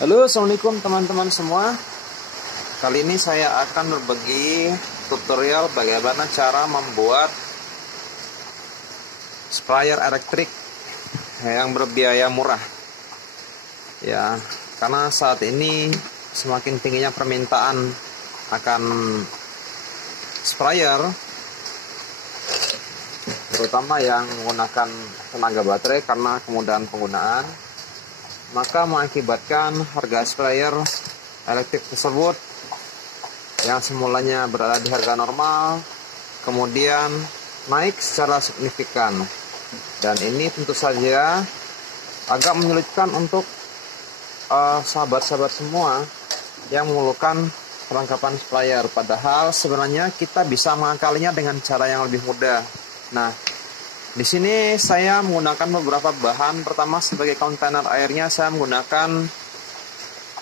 Halo, assalamualaikum teman-teman semua. Kali ini saya akan berbagi tutorial bagaimana cara membuat sprayer elektrik yang berbiaya murah. Ya, karena saat ini semakin tingginya permintaan akan sprayer, terutama yang menggunakan tenaga baterai karena kemudahan penggunaan. Maka mengakibatkan harga sprayer elektrik tersebut yang semulanya berada di harga normal kemudian naik secara signifikan, dan ini tentu saja agak menyulitkan untuk sahabat-sahabat semua yang memerlukan perlengkapan sprayer, padahal sebenarnya kita bisa mengakalinya dengan cara yang lebih mudah. Nah, di sini saya menggunakan beberapa bahan. Pertama, sebagai kontainer airnya saya menggunakan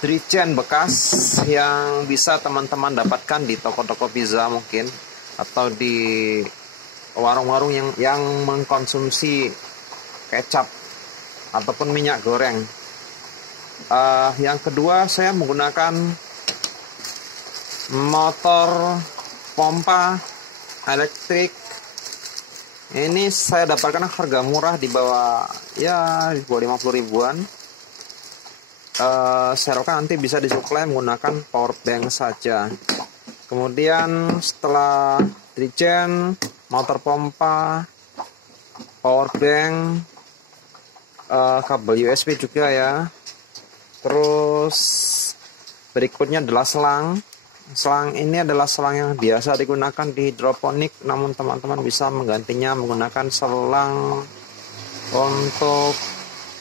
Drijen bekas yang bisa teman-teman dapatkan di toko-toko pizza mungkin, atau di warung-warung yang mengkonsumsi kecap ataupun minyak goreng. Yang kedua, saya menggunakan motor pompa elektrik. Ini saya dapatkan harga murah di bawah 50 ribuan. Saya harapkan nanti bisa disuplai menggunakan power bank saja. Kemudian setelah drijen, motor pompa, power bank, kabel USB juga ya. Terus berikutnya adalah selang. Selang ini adalah selang yang biasa digunakan di hidroponik, namun teman-teman bisa menggantinya menggunakan selang untuk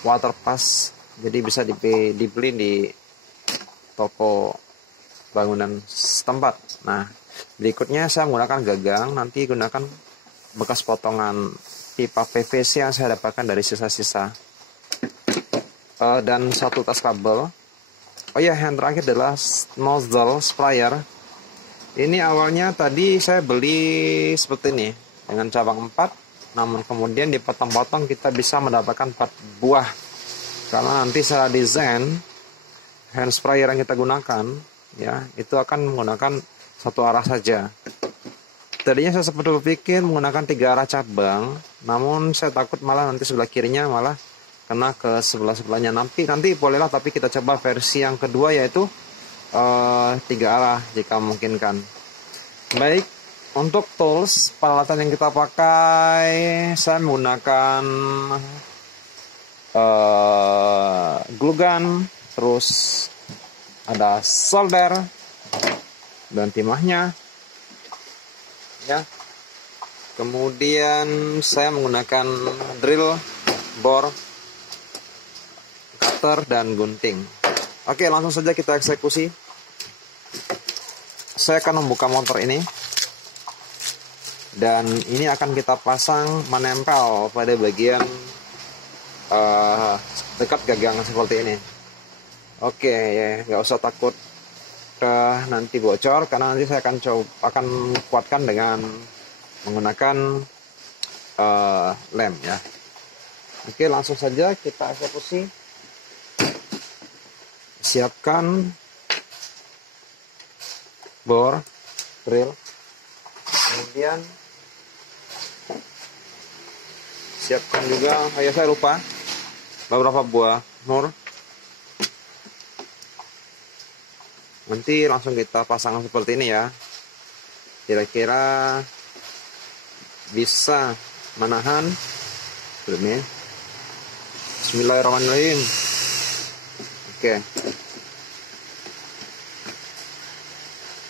water pass. Jadi bisa dibeli di toko bangunan setempat. Nah, berikutnya saya menggunakan gagang, nanti gunakan bekas potongan pipa PVC yang saya dapatkan dari sisa-sisa. Dan satu tas kabel. Oh ya, yang terakhir adalah nozzle sprayer. Ini awalnya tadi saya beli seperti ini dengan cabang 4, namun kemudian dipotong-potong kita bisa mendapatkan 4 buah. Karena nanti secara desain hand sprayer yang kita gunakan ya, itu akan menggunakan satu arah saja. Tadinya saya sempat berpikir menggunakan 3 arah cabang, namun saya takut malah nanti sebelah kirinya malah kena ke sebelah-sebelahnya. Nanti bolehlah, tapi kita coba versi yang kedua, yaitu 3 arah jika memungkinkan. Baik, untuk tools peralatan yang kita pakai, saya menggunakan glue gun, terus ada solder dan timahnya ya. Kemudian saya menggunakan drill, bor, dan gunting. Oke, langsung saja kita eksekusi. Saya akan membuka motor ini, dan ini akan kita pasang menempel pada bagian dekat gagang seperti ini. Oke, ya, nggak usah takut nanti bocor, karena nanti saya akan kuatkan dengan menggunakan lem ya. Oke, langsung saja kita eksekusi. Siapkan bor, drill, kemudian siapkan juga, saya lupa, beberapa buah nur. Nanti langsung kita pasang seperti ini ya. Kira-kira bisa menahan. Bismillahirrahmanirrahim. Oke.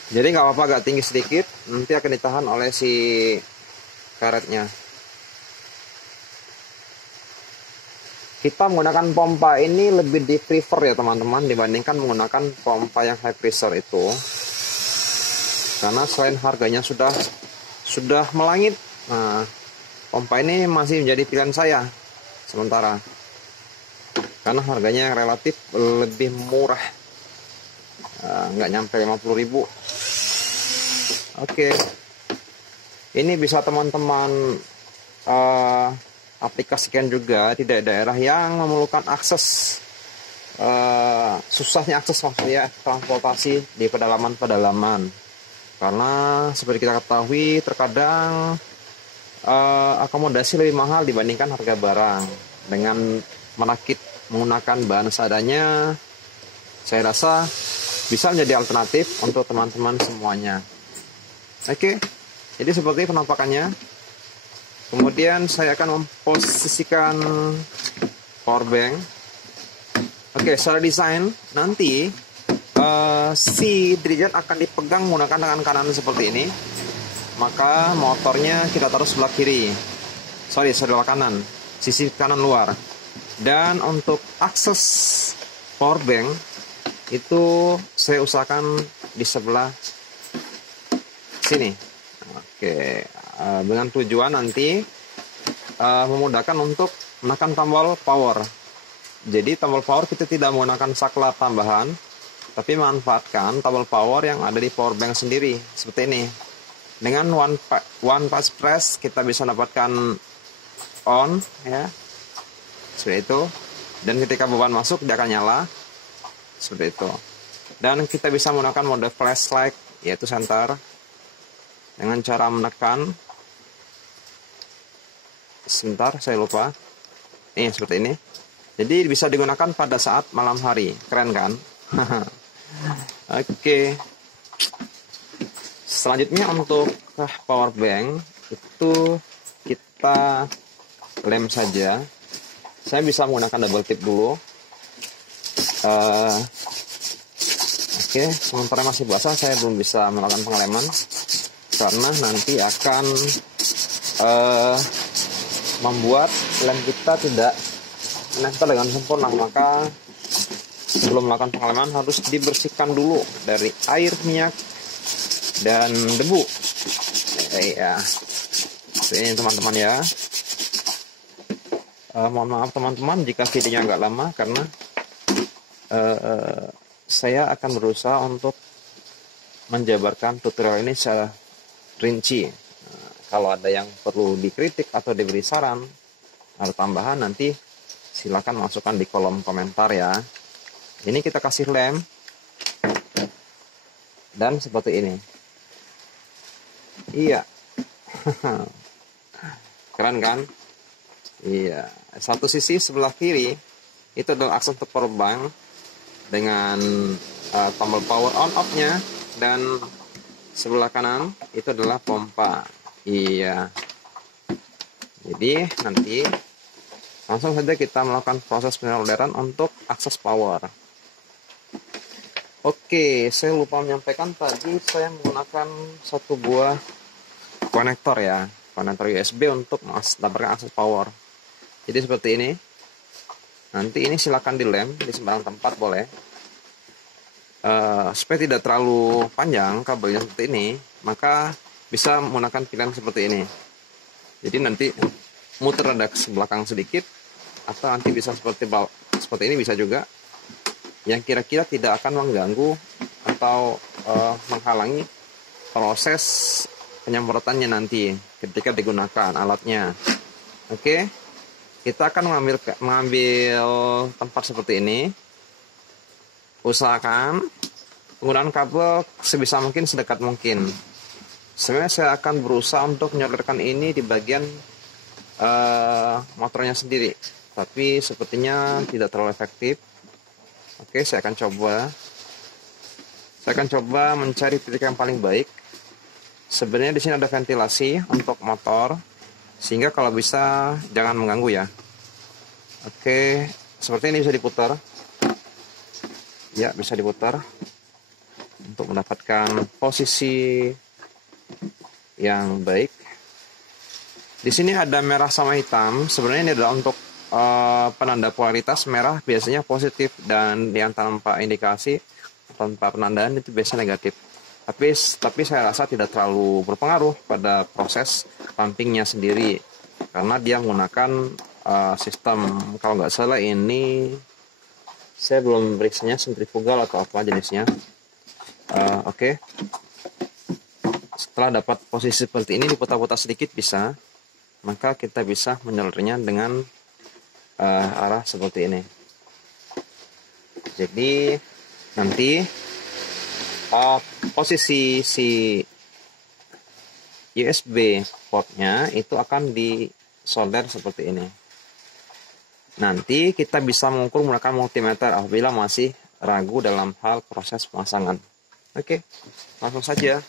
Jadi nggak apa-apa agak tinggi sedikit, nanti akan ditahan oleh si karetnya. Kita menggunakan pompa ini lebih di prefer ya teman-teman, dibandingkan menggunakan pompa yang high pressure itu. Karena selain harganya sudah melangit, nah, pompa ini masih menjadi pilihan saya sementara. Karena harganya relatif lebih murah, nggak nyampe 50 ribu. Oke, ini bisa teman-teman aplikasikan juga di daerah yang memerlukan akses susahnya akses maksudnya transportasi di pedalaman-pedalaman. Karena seperti kita ketahui terkadang akomodasi lebih mahal dibandingkan harga barang. Dengan merakit menggunakan bahan seadanya, saya rasa bisa menjadi alternatif untuk teman-teman semuanya. Oke, jadi seperti penampakannya. Kemudian saya akan memposisikan powerbank. Oke, secara desain nanti si derajat akan dipegang menggunakan tangan kanan seperti ini. Maka motornya kita taruh sebelah kiri. Sebelah kanan, sisi kanan luar. Dan untuk akses powerbank itu saya usahakan di sebelah sini. Oke, dengan tujuan nanti memudahkan untuk menekan tombol power. Jadi tombol power kita tidak menggunakan saklar tambahan, tapi manfaatkan tombol power yang ada di powerbank sendiri seperti ini. Dengan one pass press kita bisa dapatkan on ya, seperti itu. Dan ketika beban masuk dia akan nyala seperti itu. Dan kita bisa menggunakan mode flashlight yaitu center dengan cara menekan. Sebentar, saya lupa. Ini seperti ini. Jadi bisa digunakan pada saat malam hari. Keren kan? Oke. Selanjutnya untuk power bank itu kita lem saja. Saya bisa menggunakan double tip dulu. Oke, sementara masih basah saya belum bisa melakukan pengeleman karena nanti akan membuat lem kita tidak menempel dengan sempurna. Maka sebelum melakukan pengeleman harus dibersihkan dulu dari air, minyak, dan debu. Ya, ini teman-teman ya. Mohon maaf teman-teman jika videonya agak lama karena saya akan berusaha untuk menjabarkan tutorial ini secara rinci. Kalau ada yang perlu dikritik atau diberi saran atau tambahan nanti silakan masukkan di kolom komentar ya. Ini kita kasih lem dan seperti ini. Iya. Keren kan? Iya. Satu sisi sebelah kiri itu adalah akses untuk powerbank dengan tombol power on off-nya, dan sebelah kanan itu adalah pompa. Iya. Jadi nanti langsung saja kita melakukan proses penyaluran untuk akses power. Oke, saya lupa menyampaikan tadi saya menggunakan satu buah konektor ya, konektor USB untuk mendapatkan akses power. Jadi seperti ini. Nanti ini silakan dilem di sembarang tempat boleh. Supaya tidak terlalu panjang kabelnya seperti ini, maka bisa menggunakan pilihan seperti ini. Jadi nanti muter ada ke belakang sedikit, atau nanti bisa seperti ini bisa juga, yang kira-kira tidak akan mengganggu atau menghalangi proses penyemprotannya nanti ketika digunakan alatnya. Oke, kita akan mengambil tempat seperti ini. Usahakan penggunaan kabel sebisa mungkin sedekat mungkin. Sebenarnya saya akan berusaha untuk menyodorkan ini di bagian motornya sendiri, tapi sepertinya tidak terlalu efektif. Oke, saya akan coba mencari titik yang paling baik. Sebenarnya di sini ada ventilasi untuk motor, sehingga kalau bisa jangan mengganggu ya. Oke, seperti ini bisa diputar. Ya, bisa diputar untuk mendapatkan posisi yang baik. Di sini ada merah sama hitam. Sebenarnya ini adalah untuk penanda polaritas. Merah biasanya positif, dan di antara tanpa indikasi tanpa penandaan itu biasanya negatif. Tapi saya rasa tidak terlalu berpengaruh pada proses pumpingnya sendiri, karena dia menggunakan sistem, kalau nggak salah ini saya belum meriksanya, sentrifugal atau apa jenisnya. Oke. Setelah dapat posisi seperti ini, diputar-putar sedikit bisa, maka kita bisa menyalurnya dengan arah seperti ini. Jadi nanti posisi si USB portnya itu akan disolder seperti ini. Nanti kita bisa mengukur menggunakan multimeter apabila masih ragu dalam hal proses pemasangan. Oke, langsung saja.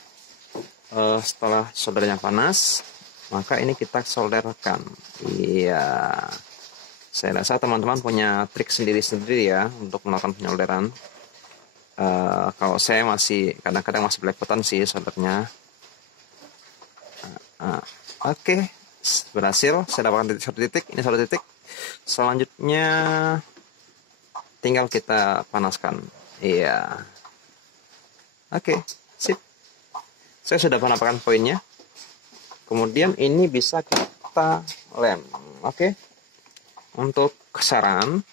Setelah soldernya panas, maka ini kita solderkan. Iya, saya rasa teman-teman punya trik sendiri-sendiri ya untuk melakukan penyolderan. Kalau saya masih kadang-kadang masih belepotan sih soldernya. Oke, berhasil. Saya dapatkan satu titik. Ini satu titik. Selanjutnya tinggal kita panaskan. Iya. Oke, sip. Saya sudah menambahkan poinnya. Kemudian ini bisa kita lem. Oke. Untuk saran,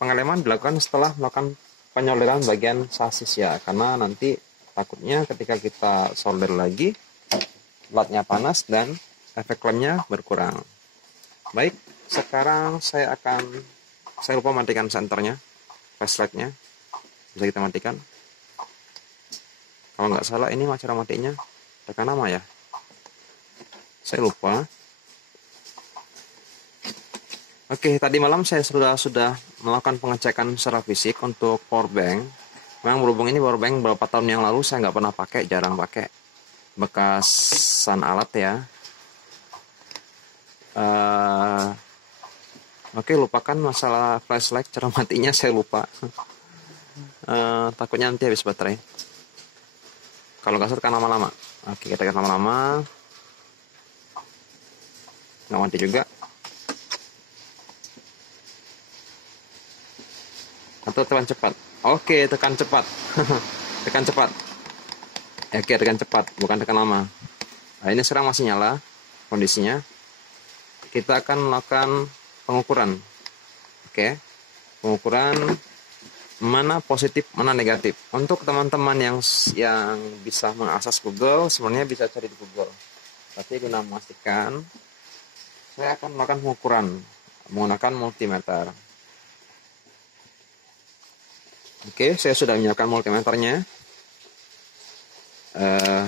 pengeleman dilakukan setelah melakukan penyolderan bagian sasis ya. Karena nanti takutnya ketika kita solder lagi, latnya panas dan efek lemnya berkurang. Baik, sekarang saya lupa matikan senternya, flashlightnya. Bisa kita matikan. Kalau nggak salah ini cara matinya tekan nama ya. Saya lupa. Oke, tadi malam saya sudah melakukan pengecekan secara fisik untuk power bank. Memang berhubung ini power bank beberapa tahun yang lalu saya nggak pernah pakai, jarang pakai. Bekasan alat ya. Oke, lupakan masalah flashlight, cara matinya saya lupa. Takutnya nanti habis baterai. Kalau nggak salah tekan lama-lama. Oke, kita tekan lama-lama. Nggak mati juga. Atau tekan cepat. Oke, tekan cepat. Tekan cepat. Oke, tekan cepat, bukan tekan lama. Nah, ini sekarang masih nyala kondisinya. Kita akan melakukan pengukuran. Oke. Pengukuran mana positif, mana negatif. Untuk teman-teman yang bisa mengakses Google, sebenarnya bisa cari di Google. Tapi guna memastikan, saya akan melakukan pengukuran menggunakan multimeter. Oke, saya sudah menyiapkan multimeternya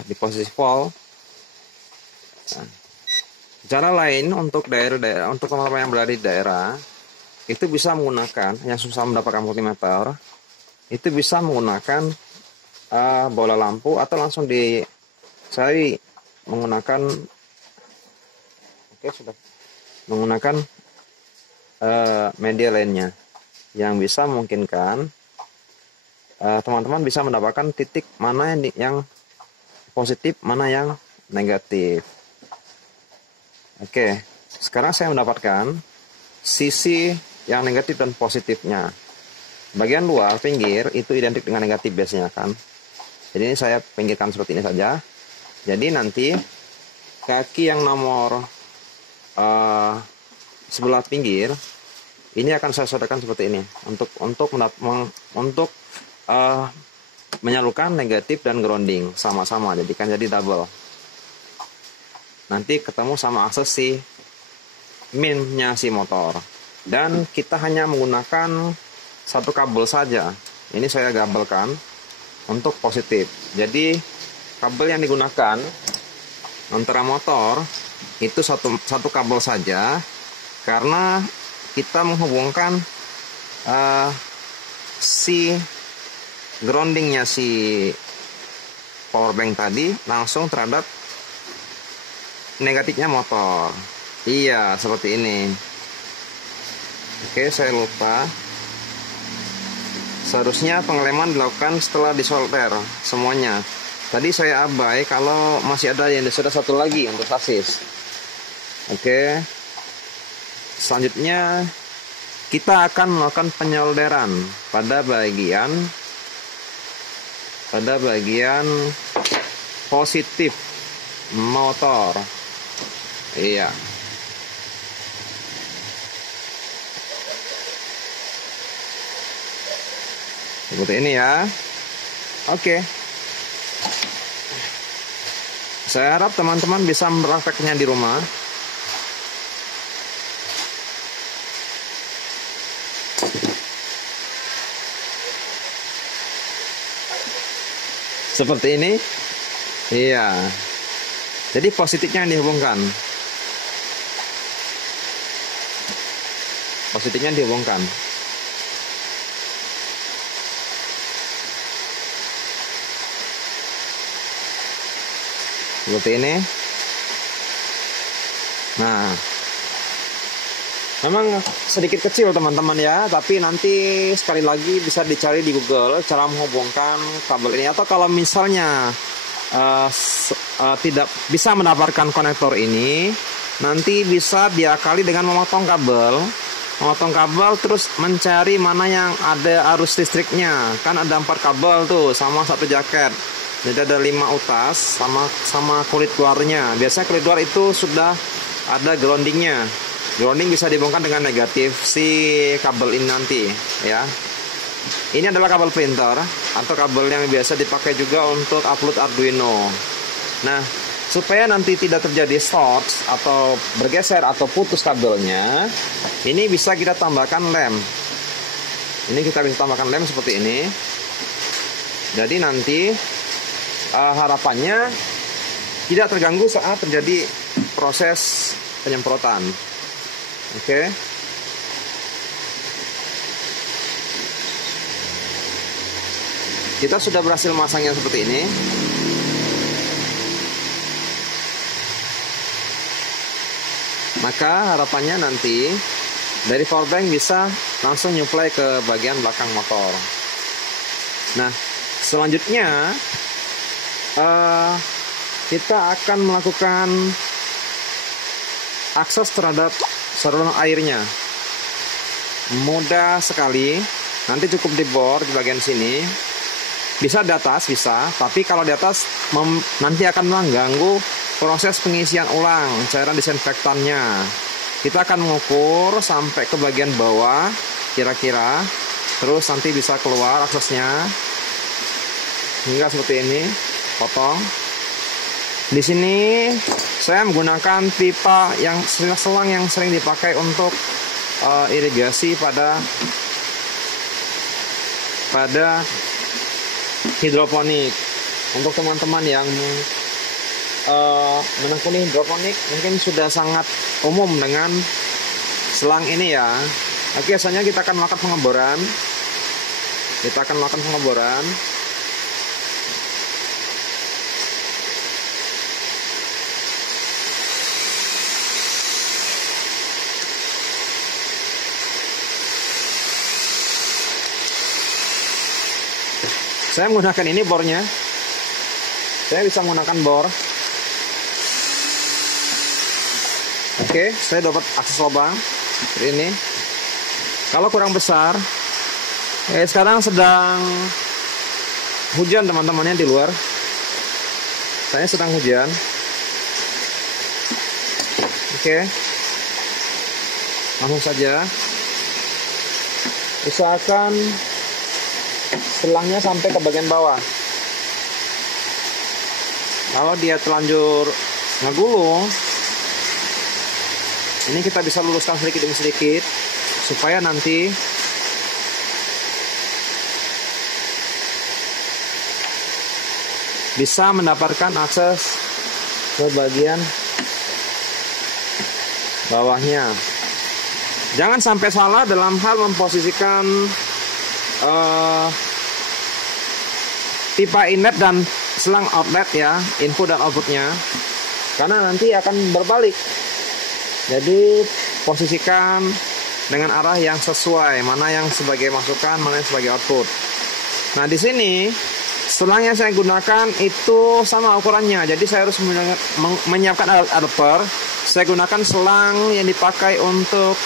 di posisi full. Cara lain untuk untuk teman-teman yang berada di daerah, itu bisa menggunakan, yang susah mendapatkan multimeter, itu bisa menggunakan bola lampu atau langsung dicari menggunakan menggunakan media lainnya yang bisa memungkinkan teman-teman bisa mendapatkan titik mana yang positif, mana yang negatif. Oke, sekarang saya mendapatkan sisi yang negatif dan positifnya. Bagian luar pinggir itu identik dengan negatif biasanya kan. Jadi ini saya pinggirkan seperti ini saja. Jadi nanti kaki yang nomor sebelah pinggir ini akan saya solderkan seperti ini untuk menyalurkan negatif dan grounding sama-sama, jadi double. Nanti ketemu sama akses si minnya si motor. Dan kita hanya menggunakan satu kabel saja. Ini saya gabelkan untuk positif. Jadi kabel yang digunakan antara motor itu satu kabel saja, karena kita menghubungkan si groundingnya si power bank tadi langsung terhadap negatifnya motor. Iya, seperti ini. Oke, saya lupa. Seharusnya pengeleman dilakukan setelah disolder semuanya. Tadi saya abai kalau masih ada yang sudah satu lagi untuk sasis. Oke. Selanjutnya kita akan melakukan penyolderan pada bagian positif motor. Iya. Seperti ini ya. Oke. Saya harap teman-teman bisa memprakteknya di rumah. Seperti ini. Iya. Jadi positifnya yang dihubungkan. Positifnya dihubungkan. Seperti ini. Nah, memang sedikit kecil teman-teman ya, tapi nanti sekali lagi bisa dicari di Google cara menghubungkan kabel ini. Atau kalau misalnya tidak bisa mendapatkan konektor ini, nanti bisa diakali dengan memotong kabel terus mencari mana yang ada arus listriknya. Kan ada 4 kabel tuh sama 1 jaket, jadi ada 5 utas sama kulit luarnya. Biasanya kulit luar itu sudah ada groundingnya. Grounding bisa dibongkar dengan negatif si kabel ini nanti ya. Ini adalah kabel printer atau kabel yang biasa dipakai juga untuk upload Arduino. Nah, supaya nanti tidak terjadi short atau bergeser atau putus kabelnya, ini bisa kita tambahkan lem. Ini kita bisa tambahkan lem seperti ini. Jadi nanti harapannya tidak terganggu saat terjadi proses penyemprotan. Oke. Kita sudah berhasil masangnya seperti ini. Maka harapannya nanti dari powerbank bisa langsung nyuplai ke bagian belakang motor. Nah, selanjutnya kita akan melakukan akses terhadap saluran airnya. Mudah sekali. Nanti cukup dibor di bagian sini. Bisa di atas, bisa. Tapi kalau di atas nanti akan mengganggu proses pengisian ulang cairan disinfektannya. Kita akan mengukur sampai ke bagian bawah kira-kira. Terus nanti bisa keluar aksesnya. Hingga seperti ini. Potong. Di sini saya menggunakan pipa selang yang sering dipakai untuk irigasi pada hidroponik. Untuk teman-teman yang menekuni hidroponik mungkin sudah sangat umum dengan selang ini ya. Oke, biasanya kita akan melakukan pengeboran. Saya menggunakan ini bornya. Saya bisa menggunakan bor. Oke, saya dapat akses lubang seperti ini. Kalau kurang besar, sekarang sedang hujan teman-temannya di luar. Saya sedang hujan. Oke, langsung saja. Usahakan selangnya sampai ke bagian bawah. Kalau dia terlanjur ngegulung, ini kita bisa luruskan sedikit demi sedikit supaya nanti bisa mendapatkan akses ke bagian bawahnya. Jangan sampai salah dalam hal memposisikan pipa inlet dan selang outlet ya, input dan outputnya, karena nanti akan berbalik. Jadi posisikan dengan arah yang sesuai, mana yang sebagai masukan, mana yang sebagai output. Nah, di sini selang yang saya gunakan itu sama ukurannya, jadi saya harus menyiapkan adapter. Saya gunakan selang yang dipakai untuk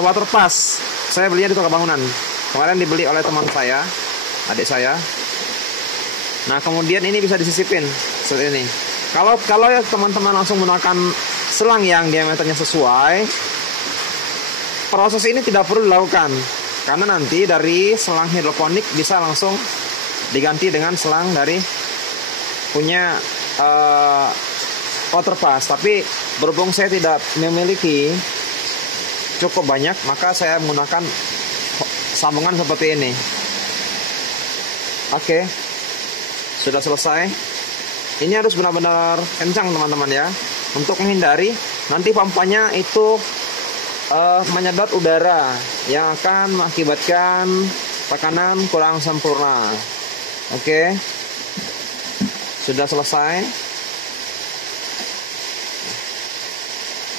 water pass. Saya belinya di toko bangunan. Kemarin dibeli oleh teman saya, adik saya. Nah, kemudian ini bisa disisipin seperti ini. Kalau ya teman-teman langsung menggunakan selang yang diameternya sesuai, proses ini tidak perlu dilakukan, karena nanti dari selang hidroponik bisa langsung diganti dengan selang dari punya water pass. Tapi berhubung saya tidak memiliki cukup banyak, maka saya menggunakan sambungan seperti ini. Oke, sudah selesai. Ini harus benar-benar kencang teman-teman ya, untuk menghindari nanti pompanya itu menyedot udara yang akan mengakibatkan tekanan kurang sempurna. Oke, sudah selesai.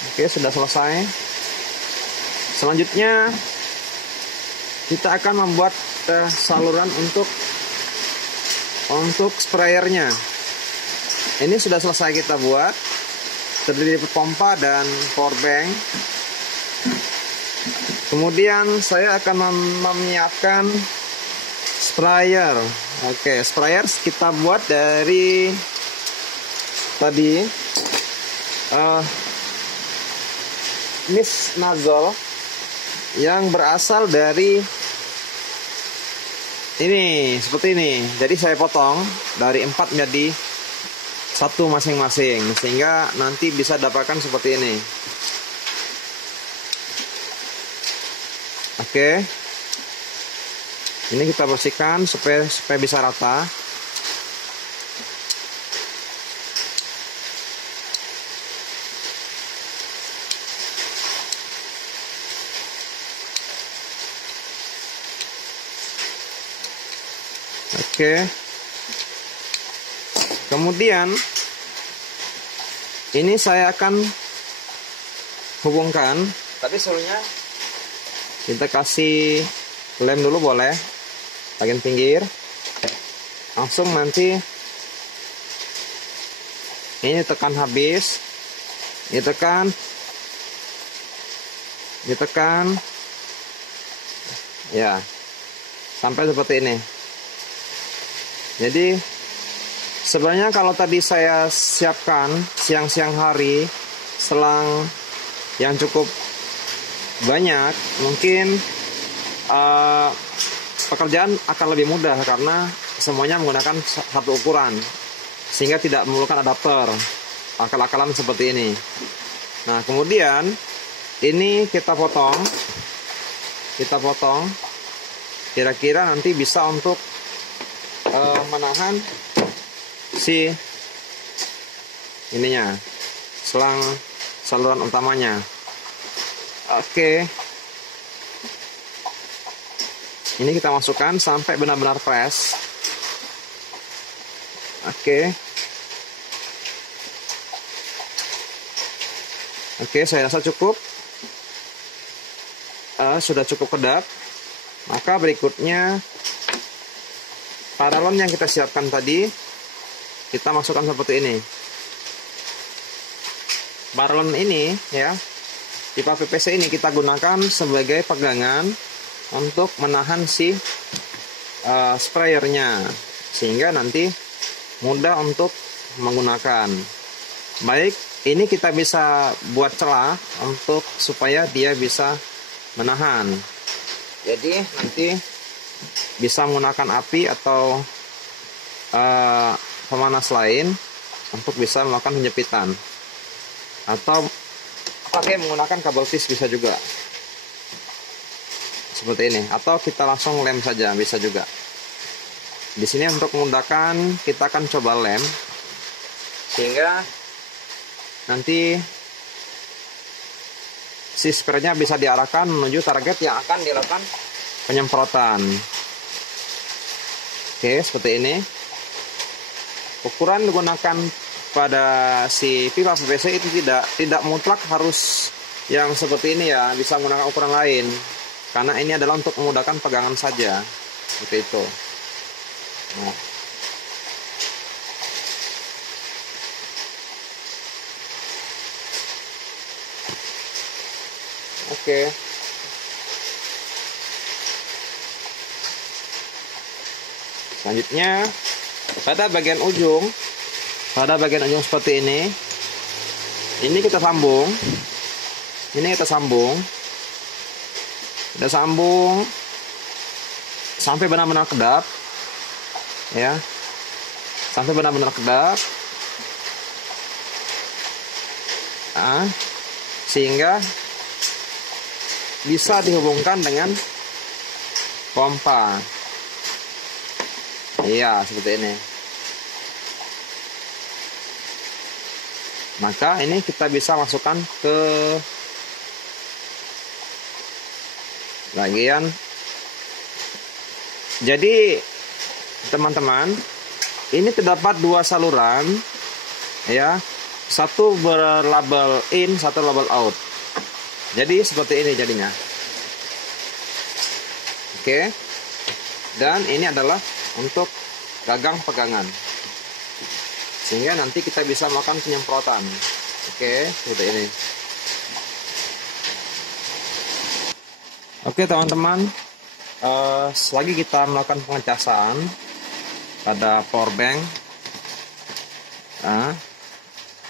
Oke, sudah selesai. Selanjutnya kita akan membuat saluran untuk sprayernya. Ini sudah selesai kita buat, terdiri dari pompa dan power bank. Kemudian saya akan menyiapkan sprayer. Oke, sprayer kita buat dari tadi mist nozzle yang berasal dari ini, seperti ini. Jadi saya potong dari 4 menjadi 1 masing-masing, sehingga nanti bisa dapatkan seperti ini. Oke, ini kita bersihkan supaya bisa rata. Oke, kemudian ini saya akan hubungkan, tapi sebelumnya kita kasih lem dulu boleh, bagian pinggir. Langsung nanti ini tekan habis, ditekan, ya, sampai seperti ini. Jadi sebenarnya kalau tadi saya siapkan siang-siang hari, selang yang cukup banyak, mungkin pekerjaan akan lebih mudah karena semuanya menggunakan satu ukuran, sehingga tidak memerlukan adapter akal-akalan seperti ini. Nah, kemudian ini kita potong kira-kira nanti bisa untuk menahan si ininya, selang saluran utamanya. Oke, ini kita masukkan sampai benar-benar press. Oke, saya rasa cukup. Sudah cukup kedap. Maka berikutnya paralon yang kita siapkan tadi kita masukkan seperti ini. Paralon ini ya, pipa PVC ini kita gunakan sebagai pegangan untuk menahan si sprayernya, sehingga nanti mudah untuk menggunakan. Baik, ini kita bisa buat celah untuk supaya dia bisa menahan. Jadi nanti bisa menggunakan api atau pemanas lain untuk bisa melakukan penjepitan, atau pakai menggunakan kabel tis bisa juga seperti ini, atau kita langsung lem saja bisa juga. Di sini untuk memudahkan kita akan coba lem, sehingga nanti si spraynya bisa diarahkan menuju target yang akan dilakukan penyemprotan. Oke, seperti ini. Ukuran digunakan pada si pipa PVC itu tidak mutlak harus yang seperti ini ya, bisa menggunakan ukuran lain. Karena ini adalah untuk memudahkan pegangan saja. Seperti itu. Nah. Oke. Selanjutnya pada bagian ujung seperti ini kita sambung. Kita sambung sampai benar-benar kedap ya, sehingga bisa dihubungkan dengan pompa. Iya, seperti ini. Maka ini kita bisa masukkan ke bagian. Jadi teman-teman, ini terdapat dua saluran ya, satu berlabel in, satu label out. Jadi seperti ini jadinya. Oke. Dan ini adalah untuk gagang pegangan, sehingga nanti kita bisa melakukan penyemprotan. Oke, seperti ini. Oke teman-teman, selagi kita melakukan pengecasan pada power bank,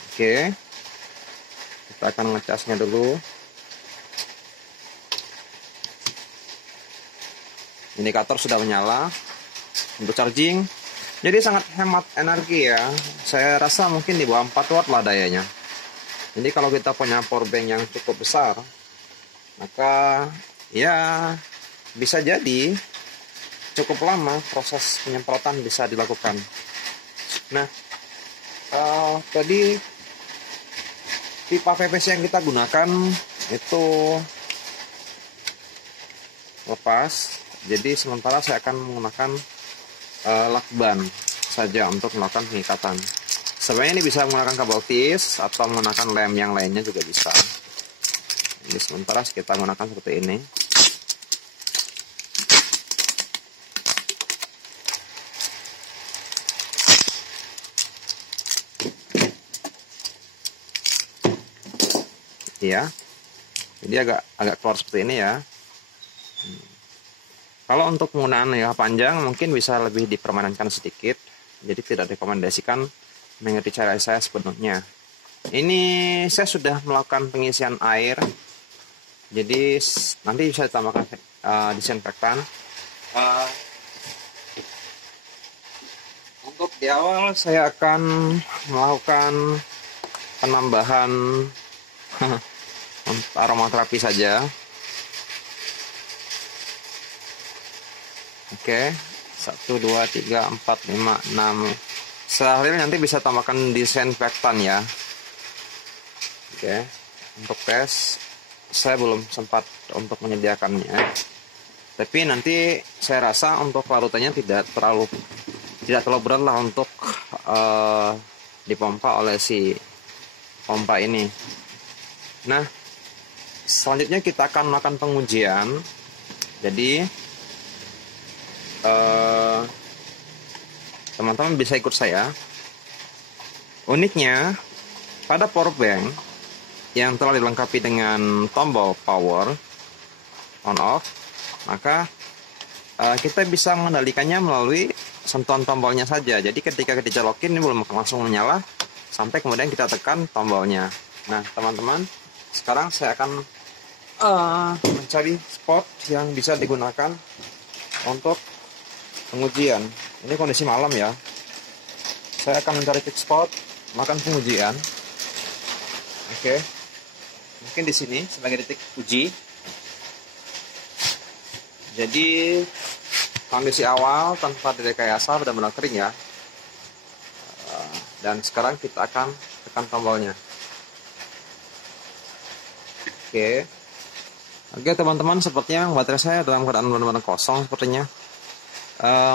oke, kita akan ngecasnya dulu. Indikator sudah menyala untuk charging, jadi sangat hemat energi ya. Saya rasa mungkin di bawah 4 watt lah dayanya. Jadi kalau kita punya power bank yang cukup besar, maka ya bisa jadi cukup lama proses penyemprotan bisa dilakukan. Nah, tadi pipa PVC yang kita gunakan itu lepas, jadi sementara saya akan menggunakan lakban saja untuk melakukan pengikatan. Sebenarnya ini bisa menggunakan kabel tis atau menggunakan lem yang lainnya juga bisa. Jadi sementara kita menggunakan seperti ini. Ya, jadi agak keluar seperti ini ya. Kalau untuk penggunaan jangka panjang mungkin bisa lebih dipermanenkan sedikit, jadi tidak direkomendasikan mengikuti cara saya sepenuhnya. Ini saya sudah melakukan pengisian air, jadi nanti bisa ditambahkan disinfektan. Untuk di awal saya akan melakukan penambahan aromaterapi saja. Oke, 1, 2, 3, 4, 5, 6. Seharusnya nanti bisa tambahkan disinfektan ya. Oke, untuk tes saya belum sempat untuk menyediakannya. Tapi nanti saya rasa untuk larutannya tidak terlalu berat lah untuk dipompa oleh si pompa ini. Nah, selanjutnya kita akan melakukan pengujian. Jadi teman-teman bisa ikut saya. Uniknya pada power bank yang telah dilengkapi dengan tombol power on off, maka kita bisa mengendalikannya melalui sentuhan tombolnya saja. Jadi ketika kita colokin ini belum langsung menyala sampai kemudian kita tekan tombolnya. Nah teman-teman, sekarang saya akan mencari spot yang bisa digunakan untuk pengujian. Ini kondisi malam ya. Saya akan mencari titik spot melakukan pengujian. Oke. Mungkin di sini sebagai titik uji. Jadi kondisi awal tanpa direkayasa benar-benar kering ya. Dan sekarang kita akan tekan tombolnya. Oke. Oke teman-teman, sepertinya baterai saya dalam keadaan benar-benar kosong sepertinya.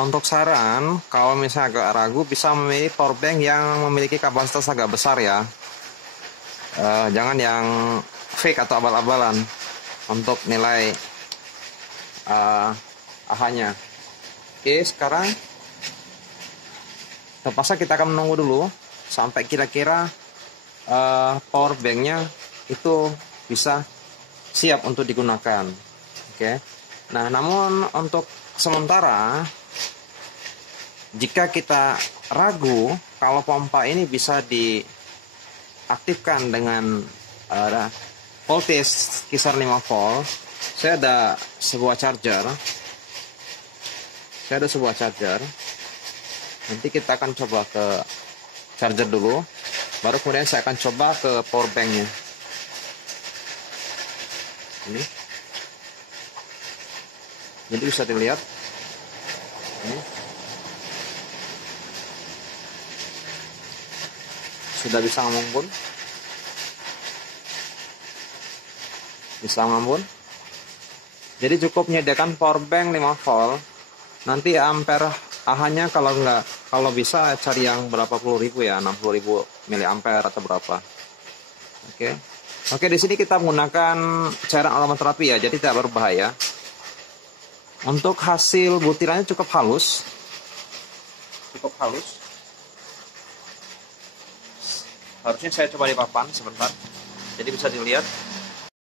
Untuk saran, kalau misalnya agak ragu, bisa memilih power bank yang memiliki kapasitas agak besar ya. Jangan yang fake atau abal-abalan untuk nilai AH-nya. Oke, sekarang terpaksa kita akan menunggu dulu sampai kira-kira power banknya itu bisa siap untuk digunakan. Oke. Nah, namun untuk sementara, jika kita ragu kalau pompa ini bisa diaktifkan dengan voltage kisar 5 volt, saya ada sebuah charger. Nanti kita akan coba ke charger dulu, baru kemudian saya akan coba ke power banknya. Ini. Jadi bisa dilihat. Ini. Sudah bisa ngomong pun. bisa ngambun. Jadi cukup menyediakan power bank 5 volt. Nanti ampere AH-nya kalau bisa cari yang berapa puluh ribu ya, 60.000 miliampere atau berapa. Oke, di sini kita menggunakan cairan aromaterapi ya, jadi tidak berbahaya. Untuk hasil butirannya cukup halus. Harusnya saya coba di papan sebentar. Jadi bisa dilihat.